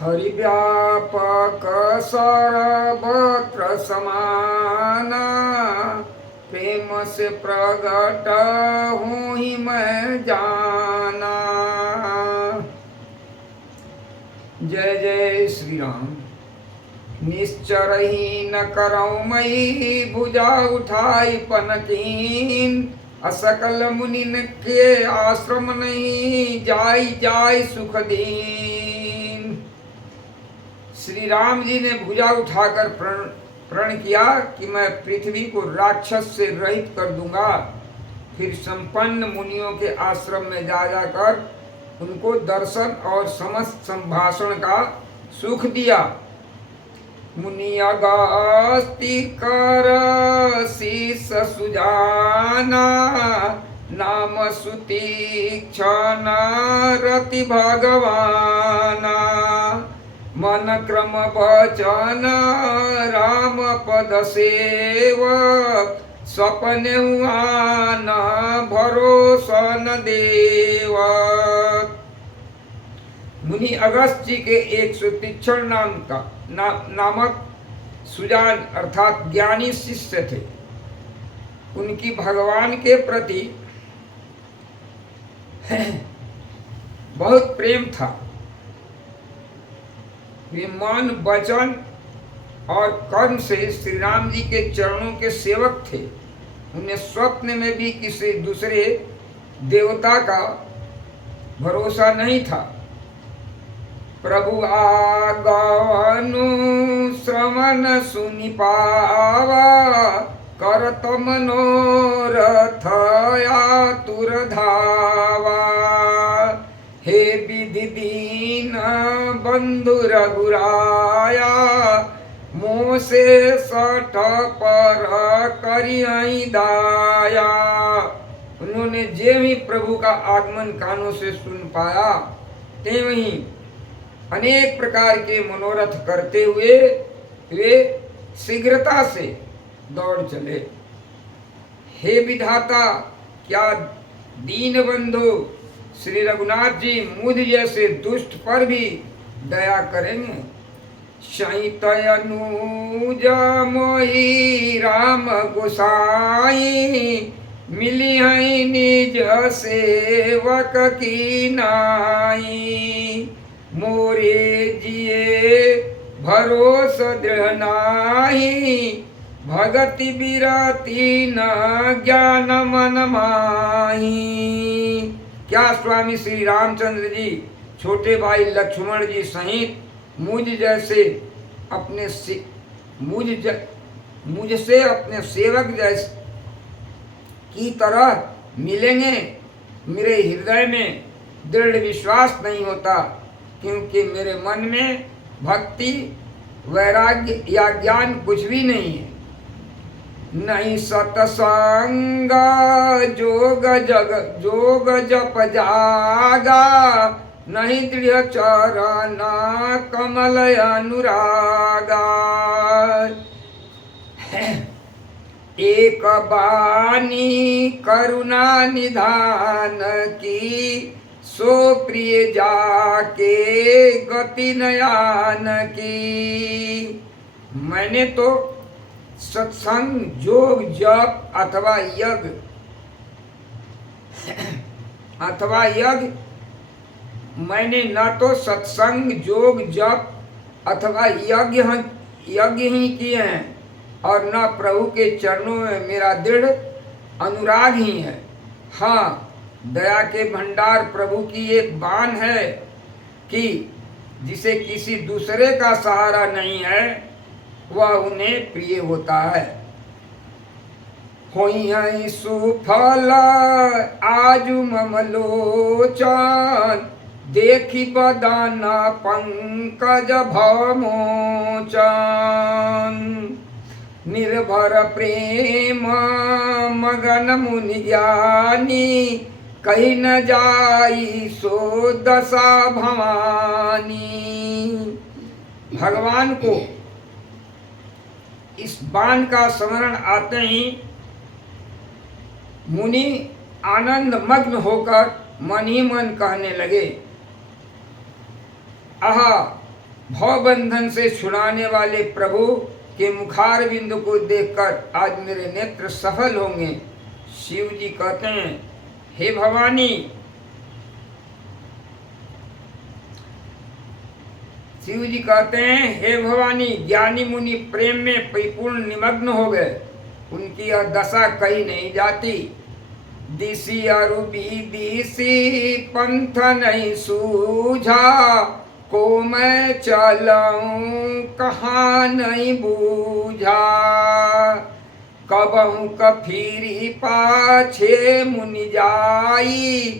हरिव्यापक सर्वत्र समाना, प्रेम से प्रगट हूँ ही मैं जाना। जय जय श्री राम। निश्चर ही न करऊँ मई, भुजा उठाई पनकीन, असकल मुनिन के आश्रम नहीं, जाय जाय सुख दीन। श्री राम जी ने भुजा उठाकर प्रण किया कि मैं पृथ्वी को राक्षस से रहित कर दूंगा। फिर संपन्न मुनियों के आश्रम में जा जाकर उनको दर्शन और समस्त संभाषण का सुख दिया। मुनि अगस्ती कर शीस सुजाना, नाम सुतीक्षण रति भगवाना। मन क्रम वचन राम पद सेवक, सपने हुआ न भरोसन देवक। मुनि अगस्त जी के एक सुतीक्षण नामक सुजान अर्थात ज्ञानी शिष्य थे। उनकी भगवान के प्रति बहुत प्रेम था। वे मन वचन और कर्म से श्री राम जी के चरणों के सेवक थे। उन्हें स्वप्न में भी किसी दूसरे देवता का भरोसा नहीं था। प्रभु आगवनु श्रवण सुनि पावा, करत मनोरथ आतुर धावा। हे विधि दीन बंधु रघुराया, मोह से सठ पर करियई दाया। उन्होंने जे भी प्रभु का आगमन कानों से सुन पाया, ते वहीं अनेक प्रकार के मनोरथ करते हुए वे शीघ्रता से दौड़ चले। हे विधाता, क्या दीन बंधु श्री रघुनाथ जी मुझ जैसे दुष्ट पर भी दया करेंगे। शयित अनुज मोहि राम गोसाई, मिली है निज सेवक की नाई। मोरे जिए भरोस दृढ़ नाही, भगति बिरति न ज्ञान मन माही। क्या स्वामी श्री रामचंद्र जी छोटे भाई लक्ष्मण जी सहित मुझसे अपने सेवक जैसे की तरह मिलेंगे? मेरे हृदय में दृढ़ विश्वास नहीं होता, क्योंकि मेरे मन में भक्ति वैराग्य या ज्ञान कुछ भी नहीं है। नहीं सतसंग जोग जप जागा, नहीं दृढ़ चरण कमल अनुरागा। एक बानी करुणा निधान की, सो प्रिय जाके गति नयान की। मैंने तो सत्संग जोग जप अथवा यज्ञ मैंने न तो सत्संग जोग जप अथवा यज्ञ ही किए हैं, और न प्रभु के चरणों में मेरा दृढ़ अनुराग ही है। हाँ, दया के भंडार प्रभु की एक बान है कि जिसे किसी दूसरे का सहारा नहीं है, वह उन्हें प्रिय होता है। होई है सुफल आजु मम लोचन, देखी बदन पंकज भवमोचन। निर्भर प्रेम मगन मुनि ज्ञानी, कहीं न जाई सो दशा भवानी। भगवान को इस बाण का स्मरण आते ही मुनि आनंद मग्न होकर मन ही मन कहने लगे, आहा, भव बंधन से छुड़ाने वाले प्रभु के मुखार बिंदु को देखकर आज मेरे नेत्र सफल होंगे। शिव जी कहते हैं, हे भवानी, शिव जी कहते हैं, हे भवानी, ज्ञानी मुनि प्रेम में परिपूर्ण निमग्न हो गए, उनकी यह दशा कही नहीं जाती। दिसी अरुबी दिसी पंथ नहीं सूझा, को मैं चलऊं कहाँ नहीं बूझा। कबहू कफीरी पाछे मुनि जाई,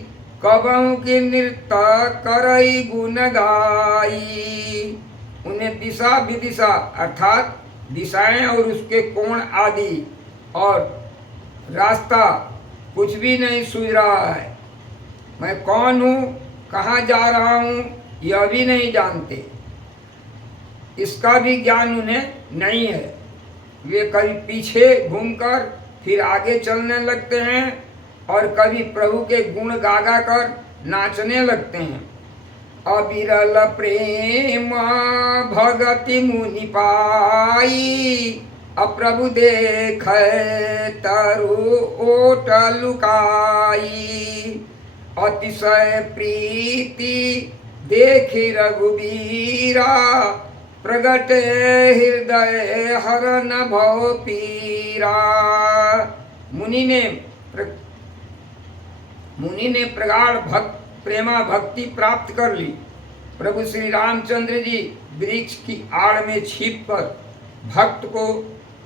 कबहू की नृत्य करई गुण गाई। उन्हें दिशा विदिशा अर्थात दिशाएं और उसके कोण आदि और रास्ता कुछ भी नहीं सूझ रहा है। मैं कौन हूँ, कहाँ जा रहा हूँ, यह भी नहीं जानते। इसका भी ज्ञान उन्हें नहीं है। वे कभी पीछे घूमकर फिर आगे चलने लगते हैं और कभी प्रभु के गुण गा गा कर नाचने लगते हैं। अविरल प्रेम भगति मुनि पाई, अप्रभु देख तरु ओट लुकाई। अतिशय प्रीति देखी रघुबीरा, प्रगट हृदय हरन भव पीरा। मुनि ने प्रगाढ़ प्रेमा भक्ति प्राप्त कर ली। प्रभु श्री रामचंद्र जी वृक्ष की आड़ में छिपकर भक्त को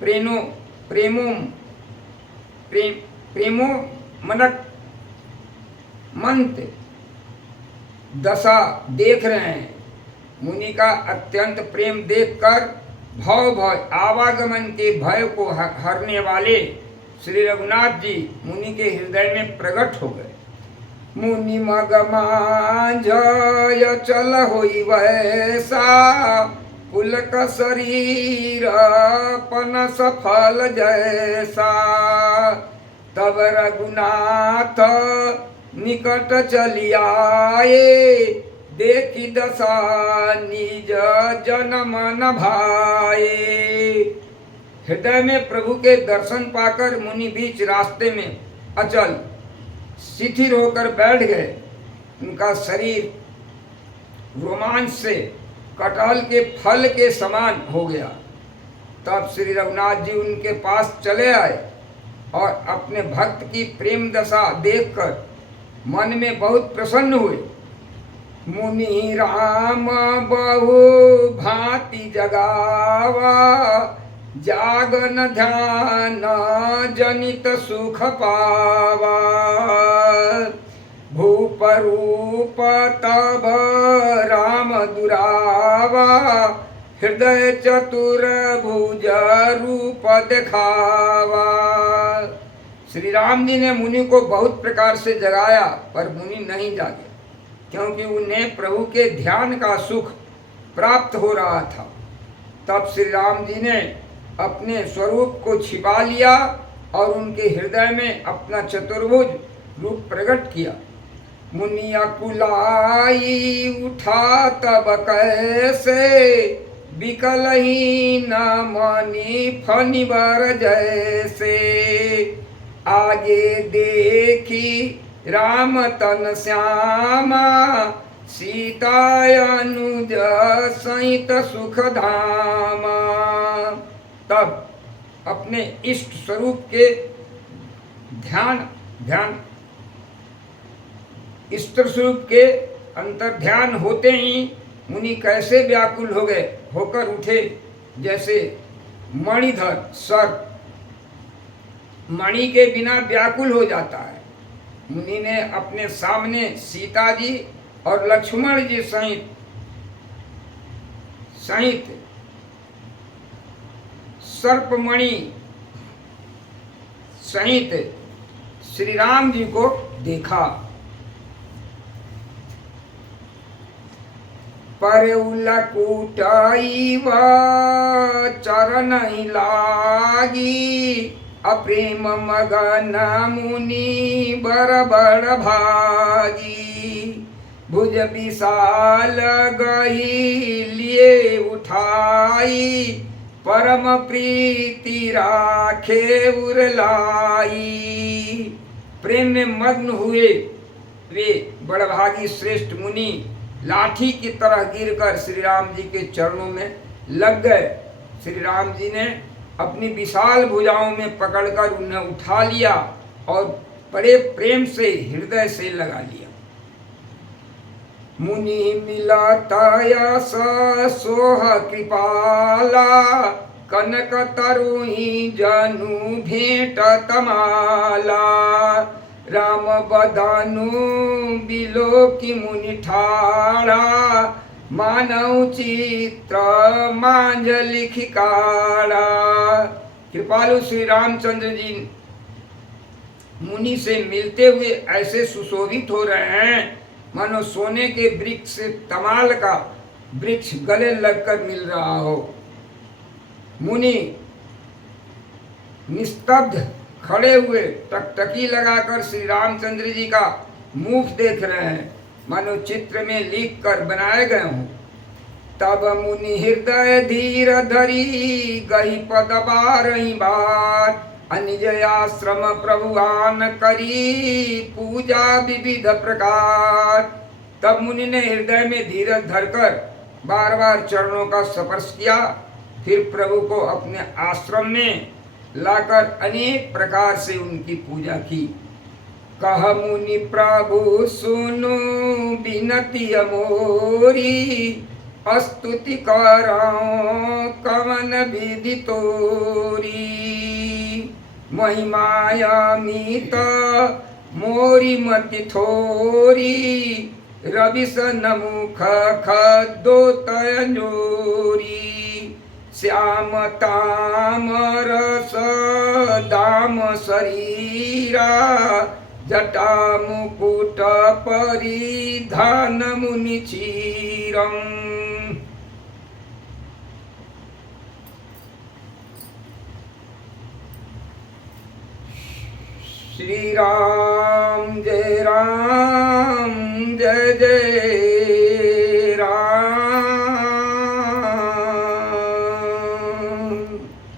प्रेमो मनक मंत दशा देख रहे हैं। मुनि का अत्यंत प्रेम देखकर भय आवागमन के भय को हरने वाले श्री रघुनाथ जी मुनि के हृदय में प्रकट हो गए। मुनि मग मांझय चल होई वैसा, पुलक शरीर पन सफल जैसा। तब रघुनाथ निकट चली आए, देखी दशा निज जन मन भाए। हृदय में प्रभु के दर्शन पाकर मुनि बीच रास्ते में अचल शिथिल होकर बैठ गए। उनका शरीर रोमांच से कटहल के फल के समान हो गया। तब श्री रघुनाथ जी उनके पास चले आए और अपने भक्त की प्रेम दशा देखकर मन में बहुत प्रसन्न हुए। मुनि राम बहु भांति जगावा, जागन ध्यान जनित सुख पावा। भूप रूप तब राम दुरावा, हृदय चतुर भुज रूप दिखावा। श्री राम जी ने मुनि को बहुत प्रकार से जगाया, पर मुनि नहीं जागे, क्योंकि उन्हें प्रभु के ध्यान का सुख प्राप्त हो रहा था। तब श्री राम जी ने अपने स्वरूप को छिपा लिया और उनके हृदय में अपना चतुर्भुज रूप प्रकट किया। मुनि अकुलाई उठा तब कैसे, बिकल ही न मनी फनिबर जैसे। आगे देखी राम तन श्यामा, सीता अनुज सहित सुख धामा। तब अपने इष्ट स्वरूप के ध्यान इष्ट स्वरूप के अंतर ध्यान होते ही मुनि कैसे व्याकुल हो गए, होकर उठे, जैसे मणिधर सर्प मणि के बिना व्याकुल हो जाता है। मुनि ने अपने सामने सीता जी और लक्ष्मण जी सहित सर्पमणि सहित श्री राम जी को देखा। पर उलकुटाई व चरण ही लागी, अप्रेम मगन मुनि बड़ भागी। भुज विशाल गही लिए पाई, परम प्रीति राखे उरलाई। प्रेम में मग्न हुए वे बड़भागी श्रेष्ठ मुनि लाठी की तरह गिरकर श्री राम जी के चरणों में लग गए। श्री राम जी ने अपनी विशाल भुजाओं में पकड़कर उन्हें उठा लिया और बड़े प्रेम से हृदय से लगा लिया। मुनि मिलता सोह कृपाला, कनक तरुही जनु भेंट तमाला। राम बदानु बिलो की मुनि ठाड़ा, मानव चित्र मांझ लिखि काड़ा। कृपालु श्री रामचंद्र जी मुनि से मिलते हुए ऐसे सुशोभित हो रहे हैं मानो सोने के वृक्ष से तमाल का वृक्ष गले लगकर मिल रहा हो। मुनि निस्तब्ध खड़े हुए टकटकी लगाकर श्री रामचंद्र जी का मुख देख रहे हैं मानो चित्र में लिख कर बनाए गए हों। तब मुनि हृदय धीर धरी, गही पद बारही बार। अनिज आश्रम प्रभुआन करी, पूजा विविध प्रकार। तब मुनि ने हृदय में धीरज धरकर बार बार चरणों का स्पर्श किया, फिर प्रभु को अपने आश्रम में लाकर अनेक प्रकार से उनकी पूजा की। कह मुनि प्रभु सुनु बिनती मोरी, स्तुति कराऊं कवन विधि तोरी। महिमायामित मोरी मति थोरी, रवि सन्मुख खदो तंजोरी। श्याम ताम रस दाम शरीरा, जटा मुकुट परिधान मुनि चीरम। श्री राम जय जय